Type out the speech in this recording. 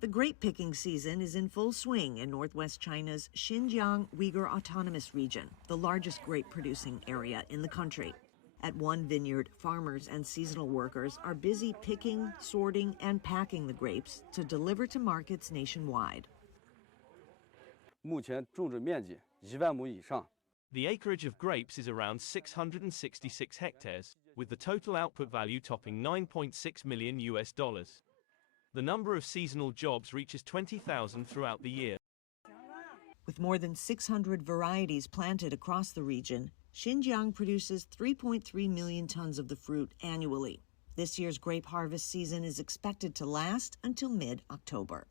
The grape-picking season is in full swing in northwest China's Xinjiang Uyghur Autonomous Region, the largest grape-producing area in the country. At one vineyard, farmers and seasonal workers are busy picking, sorting, and packing the grapes to deliver to markets nationwide. 目前种植面积1万亩以上。 The acreage of grapes is around 666 hectares, with the total output value topping $9.6 million. The number of seasonal jobs reaches 20,000 throughout the year. With more than 600 varieties planted across the region, Xinjiang produces 3.3 million tons of the fruit annually. This year's grape harvest season is expected to last until mid-October.